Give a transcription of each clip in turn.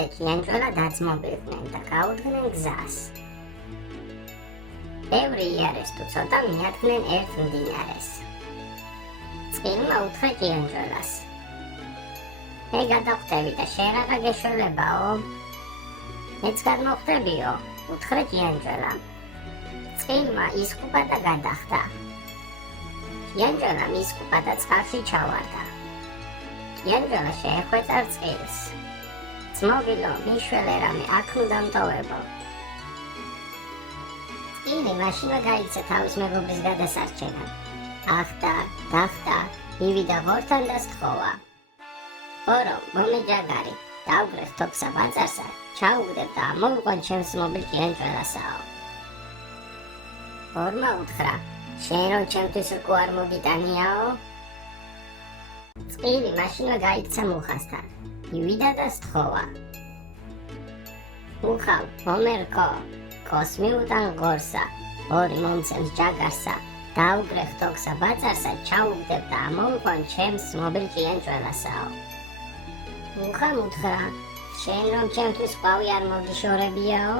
და ჭიანჭველა დაძმობილდნენ და გაუდგნენ გზას. ბევრი იარეს თუ ცოტა მიადგნენ ერთ მდინარეს. წყილმა უთხრა ჭიანჭველას: მე გადავხვდები და შენ რაღა გეშველებაო? მეც გადმოვხვდებიო, უთხრა ჭიანჭველა. წყილმა ისკუპა და გადახდა. ჭიანჭველამ ისკუპა და წყალში ჩავარდა. ჭიანჭველა შეეხვეწა წყილს. ძმობილო, მიშველე რამე, აქ უნდა მტოვებო. წყილი მაშინვე გაიქცა თავის მეგობრის გადასარჩენად. ახტა, დახტა, მივიდა ღორთან და სთხოვა: ღორო, მომეჯაგარი, დავგრეხ თოქსა ბაწარსა, ჩაუგდებ და ამოვიყვან ჩემს მობილ ჭიანჭველასაო. ღორმა უთხრა: შენ რომ ჩემთვის რკო არ მოგიტანიაო? წყილი მაშინვე გაიქცა მუხასთან, მივიდა და სთხოვა: მუხავ, მომერკო, კოს მიუტან ღორსა, ორი მომცემს ჯაგარსა, დავგრეხ თოქსა ბაწარსა, ჩაუგდებ და ამოვიყვან ჩემს მობილ ჭიანჭველასაო. მუხამ უთხრა: შენ რომ ჩემთვის ყვავი არ მოგიშორებიაო?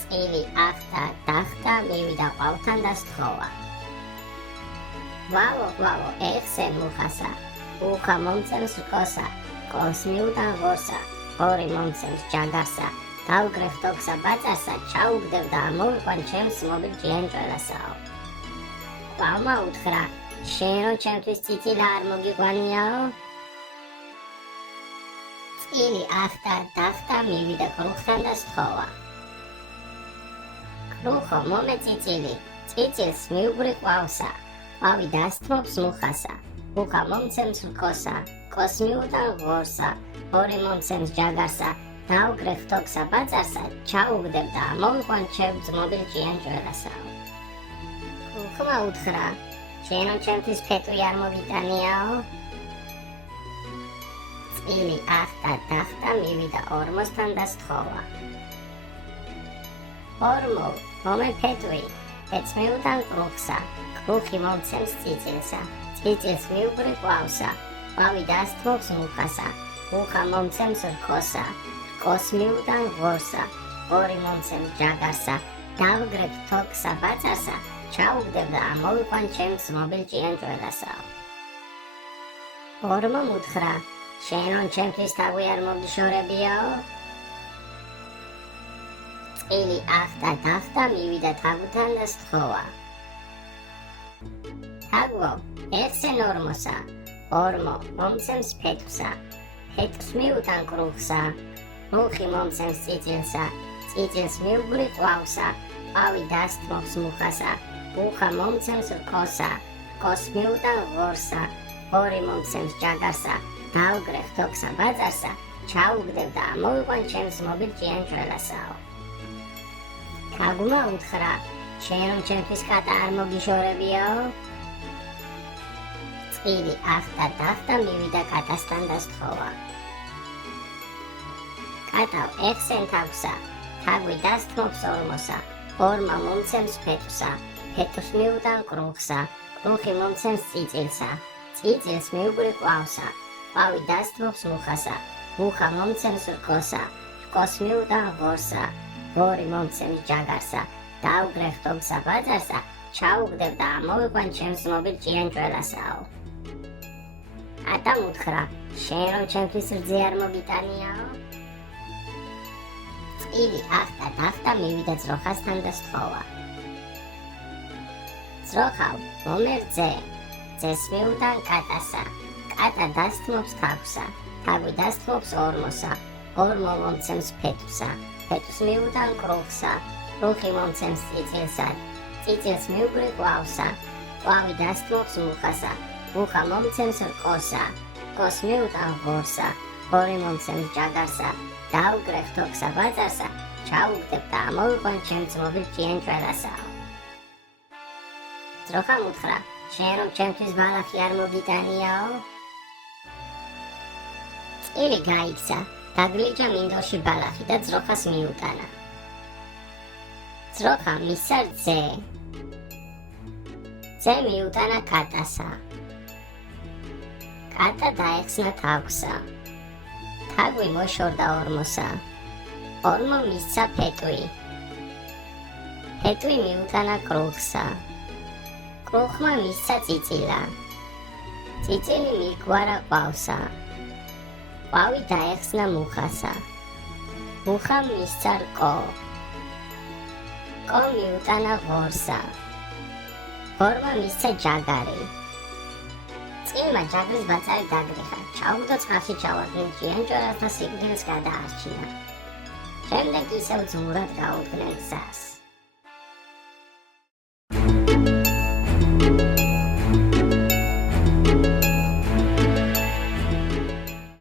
წყილი ახტა, დახტა, მივიდა ყვავთან და სთხოვა: ვალო, ვალო, ეხსე მუხასა, მუხა მომცემს რკოსა, კოს მიუტან ღორსა, ორი მომცემს ჯაგარსა, დავგრეხ თოქსა ბაწარსა, ჩაუგდებ და ამოვიყვან ჩემს მობილ ჭიანჭველასაო. ყვავმა უთხრა: შენ რომ ჩემთვის წიწილა არ მოგიყვანიაო? წყილი ახტა, დახტა, მივიდა კრუხთან და სთხოვა: კრუხო, მომე წიწილი, წიწილს მიუგრი ყვავსა, ყვავი დასთმობს მუხასა, მუხა მომცემს რკოსა, კოს მიუტან ღორსა, ორი მომცემს ჯაგარსა, დავგრეხ თოქსა ბაწარსა, ჩაუგდებ და ამოვიყვან ჩემს მობილ ჭიანჭველასაო. კრუხმა უთხრა: შენ რომ ჩემთვის ფეტვი არ მოგიტანიაო? წყილი ახტა, დახტა, მივიდა ორმოსთან და სთხოვა: ორმო, მომე ფეტვი, ფეტს მიუტან კრუხსა, კრუხი მომცემს წიწილსა, წიწილს მიუგრი ყვავსა, ყვავი დასთმობს მუხასა, მუხა მომცემს რკოსა, რკოს მიუტან ღორსა, ორი მომცემს ჯაგარსა, დავგრეხ თოქსა ბაწარსა, ჩაუგდებ და ამოვიყვან ჩემს მობილ ჭიანჭველასაო. ორმომ უთხრა: შენ რომ ჩემთვის თავი არ მოგიშორებიაო? წყილი ახტა, დახტა, მივიდა თაგვთან და სთხოვა: თაგვო, ეხსენ ორმოსა, ორმო მომცემს ფეტვსა, ფეტვს მიუტან კრუხსა, მუხი მომცემს წიწილსა, წიწილს მიუგრი ყვავსა, ყვავი დასთმობს მუხასა, მუხა მომცემს რკოსა, რკოს მიუტან ღორსა, ორი მომცემს ჯაგარსა, დავგრეხ თოქსა ბაწარსა, ჩაუგდებ და ამოვიყვან ჩემს მობილ ჭიანჭველასაო. თაგვმა უთხრა: შენ რომ ჩემთვის კატა არ მოგიშორებიაო? წყილი ახტა, დახტა, მივიდა კატასთან და სთხოვა: კატავ, ეხსენ თაგვსა, თაგვი დასთმობს ორმოსა, ორმა მომცემს ფეტვსა, ფეტვს მიუტან კრუხსა, კრუხი მომცემს წიწილსა, წიწილს მიუგრი ყვავსა, ყვავი დასთმობს მუხასა, მუხა მომცემს რკოსა, რკოს მიუტან ღორსა, ორი მომცემს ჯაგარსა, დავგრეხ თოქსა ბაწარსა, ჩაუგდებ და ამოვიყვან ჩემს მობილ ჭიანჭველასაო. ატამ უთხრა: შენ რომ ჩემთვის რძე არ მოგიტანიაო? წყილი ახტა, დახტა, მივიდა ძროხასთან და სთხოვა: ძროხავ, მომე რძე, ძეს მიუტან კატასა, კატა დასთმობს თაგვსა, თაგვი დასთმობს ორმოსა, ორმო მომცემს ფეტვსა, ფეტვს მიუტან კრუხსა, კრუხი მომცემს წიწილსა, წიწილს მიუგრი ყვავსა, ყვავი დასთმობს მუხასა, მუხა მომცემს რკოსა, რკოს მიუტან ღორსა, ორი მომცემს ჯაგარსა, დავგრეხ თოქსა ბაწარსა, ჩაუგდებ და ამოვიყვან ჩემს მობილ ჭიანჭველასაო. ძროხამ უთხრა: შენ რომ ჩემთვის ბალახი არ მოგიტანიაო? წილი გაიქცა, დაგლიჯა მინდორში ბალახი და ძროხას მიუტანა. ძროხა მისცა რძე, რძე მიუტანა კატასა, კატა დაეხსნა თაგვსა, თაგვი მოშორდა ორმოსა. ორმო მისცა ფეტვი. ფეტვი მიუტანა კრუხსა. კრუხმა მისცა წიწილა. წიწილი მიგვარა ყვავსა. ყვავი დაეხსნა მუხასა. მუხამ მისცა რკო. რკო მიუტანა ღორსა. ღორმა მისცა ჯაგარი. წყილმა ჯაგრის ბაწარი დაგრიხა. ჩაუგდო წყალში ჩავარდნილ ჭიანჭველას და სიკვდილს გადაარჩინა. შემდეგ ისევ ძმურად გაუდგნენ გზას.